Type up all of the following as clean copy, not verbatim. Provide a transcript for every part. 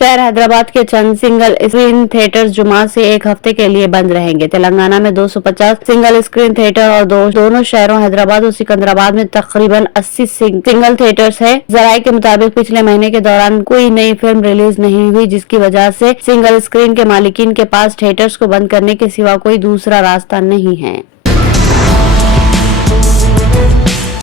शहर हैदराबाद के चंद single screen theatres जुमा से एक हफ्ते के लिए बंद रहेंगे। तेलंगाना में 250 सिंगल स्क्रीन थिएटर और दोनों शहरों हैदराबाद और सिकंदराबाद में तकरीबन 80 सिंगल थिएटर्स है। जराये के मुताबिक पिछले महीने के दौरान कोई नई फिल्म रिलीज नहीं हुई, जिसकी वजह से सिंगल स्क्रीन के मालिकीन के पास थिएटर्स को बंद करने के सिवा कोई दूसरा रास्ता नहीं है।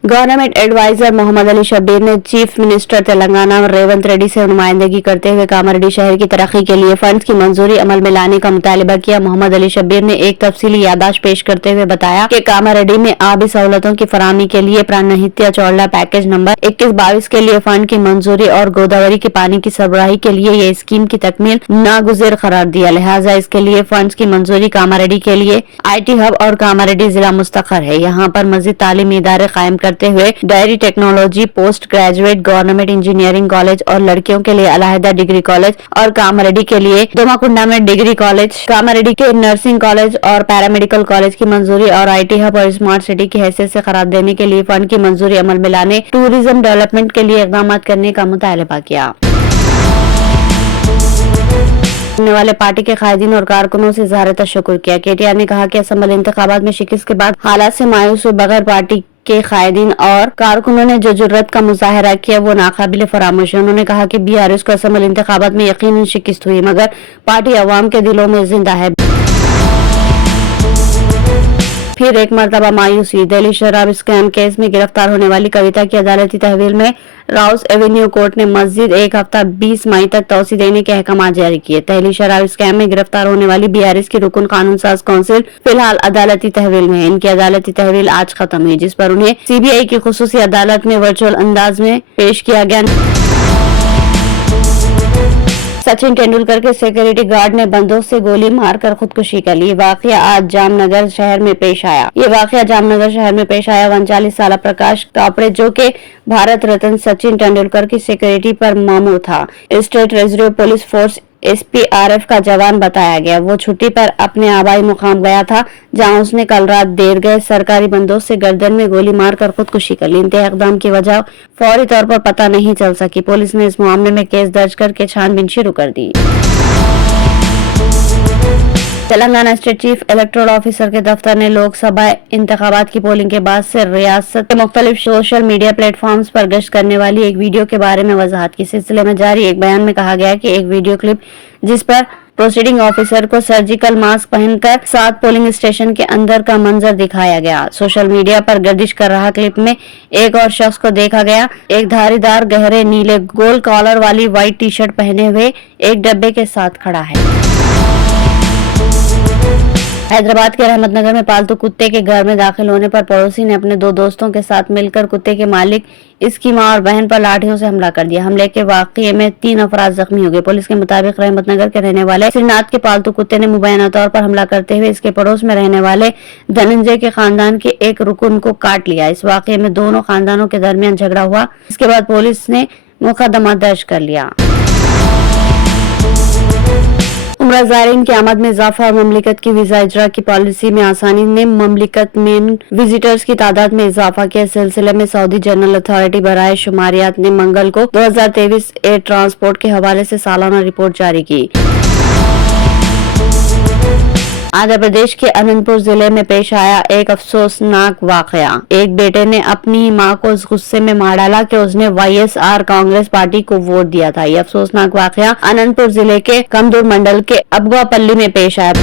गवर्नमेंट एडवाइजर मोहम्मद अली शब्बीर ने चीफ मिनिस्टर तेलंगाना रेवंत रेड्डी से नुमाइंदगी करते हुए कामारेड्डी शहर की तरक्की के लिए फंड्स की मंजूरी अमल में लाने का मुतालिबा किया। मोहम्मद अली शब्बीर ने एक तफसीली यादाश्त पेश करते हुए बताया कि कामारेड्डी में आबी सहूलतों की फराहमी के लिए प्राणहित्या चौड़ला पैकेज नंबर 21-22 के लिए फंड की मंजूरी और गोदावरी के पानी की सरबराही के लिए ये स्कीम की तकमील नागुज़िर करार दिया। लिहाजा इसके लिए फंड्स की मंजूरी कामारेड्डी के लिए IT हब और कामारेड्डी जिला मुस्तखर है। यहाँ पर मजीद तालीमी इदारे कायम करते हुए diary technology, post graduate government engineering college और लड़कियों के लिए अलहदा डिग्री कॉलेज और कामारेड्डी के लिए दोमाकुंडा में डिग्री कॉलेज, कामारेड्डी के नर्सिंग कॉलेज और पैरामेडिकल कॉलेज की मंजूरी और IT हब और स्मार्ट सिटी की हैसियत से करार देने के लिए फंड की मंजूरी अमल में लाने, टूरिज्म डेवलपमेंट के लिए इकदाम करने का मुतालिबा किया। वाले पार्टी के कायदीन और कारकुनों से इज़हार तशक्कुर किया। KTR ने कहा कि असम्बली इंतखाबात में शिकस्त के बाद हालात से मायूस हुए बगैर पार्टी के कायदीन और कारकुनों ने जो जुर्रत का मुजाहरा किया वो नाकाबिल फरामोश है। उन्होंने कहा कि BRS को असम्बली इंतखाबात में यकीनन शिकस्त हुई, मगर पार्टी अवाम के दिलों में जिंदा है। फिर एक मरतबा मायूसी। दिल्ली शराब स्कैम केस में गिरफ्तार होने वाली कविता की अदालती तहवील में राउस एवेन्यू कोर्ट ने मजीद एक हफ्ता 20 मई तक तौसी देने के अहकाम जारी किए। दिल्ली शराब स्कैम में गिरफ्तार होने वाली BRS की रुकन कानून साज काउंसिल फिलहाल अदालती तहवील में है। इनकी अदालती तहवील आज खत्म हुई, जिस पर उन्हें CBI की खुसूसी अदालत में वर्चुअल अंदाज में पेश किया गया। सचिन तेंदुलकर के सिक्योरिटी गार्ड ने बंदूक से गोली मारकर खुदकुशी कर ली। वाकया आज जामनगर शहर में पेश आया। ये वाकया जामनगर शहर में पेश आया। 39 साल प्रकाश कापड़े, जो के भारत रत्न सचिन तेंदुलकर की सिक्योरिटी पर मामूर था, state reserve police force SPRF का जवान बताया गया। वो छुट्टी पर अपने आबाई मुकाम गया था, जहां उसने कल रात देर गए सरकारी बंदूक से गर्दन में गोली मारकर खुदकुशी कर ली। इंतहा इक़दाम की वजह फौरी तौर पर पता नहीं चल सकी। पुलिस ने इस मामले में केस दर्ज करके छानबीन शुरू कर दी। Telangana state chief electoral officer के दफ्तर ने लोकसभा इंतखाबात की पोलिंग के बाद से रियासत के मुख्तलिफ सोशल मीडिया प्लेटफॉर्म्स पर गश्त करने वाली एक वीडियो के बारे में वजाहत की। सिलसिले में जारी एक बयान में कहा गया कि एक वीडियो क्लिप जिस पर प्रोसीडिंग ऑफिसर को सर्जिकल मास्क पहनकर 7 पोलिंग स्टेशन के अंदर का मंजर दिखाया गया। सोशल मीडिया पर गर्दिश कर रहा क्लिप में एक और शख्स को देखा गया। एक धारीदार गहरे नीले गोल कॉलर वाली व्हाइट टी-शर्ट पहने हुए एक डब्बे के साथ खड़ा है। हैदराबाद के रहमतनगर में पालतू कुत्ते के घर में दाखिल होने पर पड़ोसी ने अपने 2 दोस्तों के साथ मिलकर कुत्ते के मालिक, इसकी मां और बहन पर लाठियों से हमला कर दिया। हमले के वाकये में 3 अफराद जख्मी हो गए। पुलिस के मुताबिक रहमतनगर के रहने वाले श्रीनाथ के पालतू कुत्ते ने मुबैना तौर पर हमला करते हुए इसके पड़ोस में रहने वाले धनंजय के खानदान के एक रुकन को काट लिया। इस वाकये में दोनों खानदानों के दरमियान झगड़ा हुआ। इसके बाद पुलिस ने मुकदमा दर्ज कर लिया। उम्रा ज़ायरीन की आमद में इजाफा और ममलिकत की वीजा इजरा की पॉलिसी में आसानी ने ममलिकत में विजिटर्स की तादाद में इजाफा के सिलसिले में सऊदी जनरल अथॉरिटी बराए शुमारियात ने मंगल को 2023 एयर ट्रांसपोर्ट के हवाले से सालाना रिपोर्ट जारी की। आंध्र प्रदेश के अनंतपुर जिले में पेश आया एक अफसोसनाक वाकया। एक बेटे ने अपनी मां को इस गुस्से में मार डाला कि उसने YSR कांग्रेस पार्टी को वोट दिया था। यह अफसोसनाक वाकया अनंतपुर जिले के कमदूर मंडल के अबगवापल्ली में पेश आया।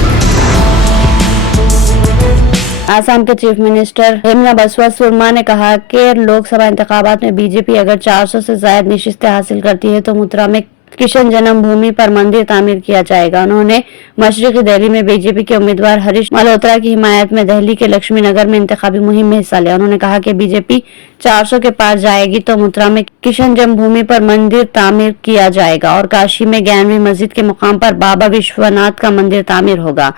आसाम के चीफ मिनिस्टर हेमंता बिस्वा शर्मा ने कहा कि लोकसभा इंतखाबात में BJP अगर 400 से ज्यादा नशिस्तें हासिल करती है तो मथुरा में कृष्ण जन्मभूमि पर मंदिर तामीर किया जाएगा। उन्होंने मशरकी दिल्ली में BJP के उम्मीदवार हरीश मल्होत्रा की हिमायत में दिल्ली के लक्ष्मी नगर में इंतखाबी मुहिम में हिस्सा लिया। उन्होंने कहा कि BJP 400 के पार जाएगी तो मथुरा में कृष्ण जन्मभूमि पर मंदिर तामीर किया जाएगा और काशी में ज्ञानवी मस्जिद के मुकाम पर बाबा विश्वनाथ का मंदिर तामीर होगा।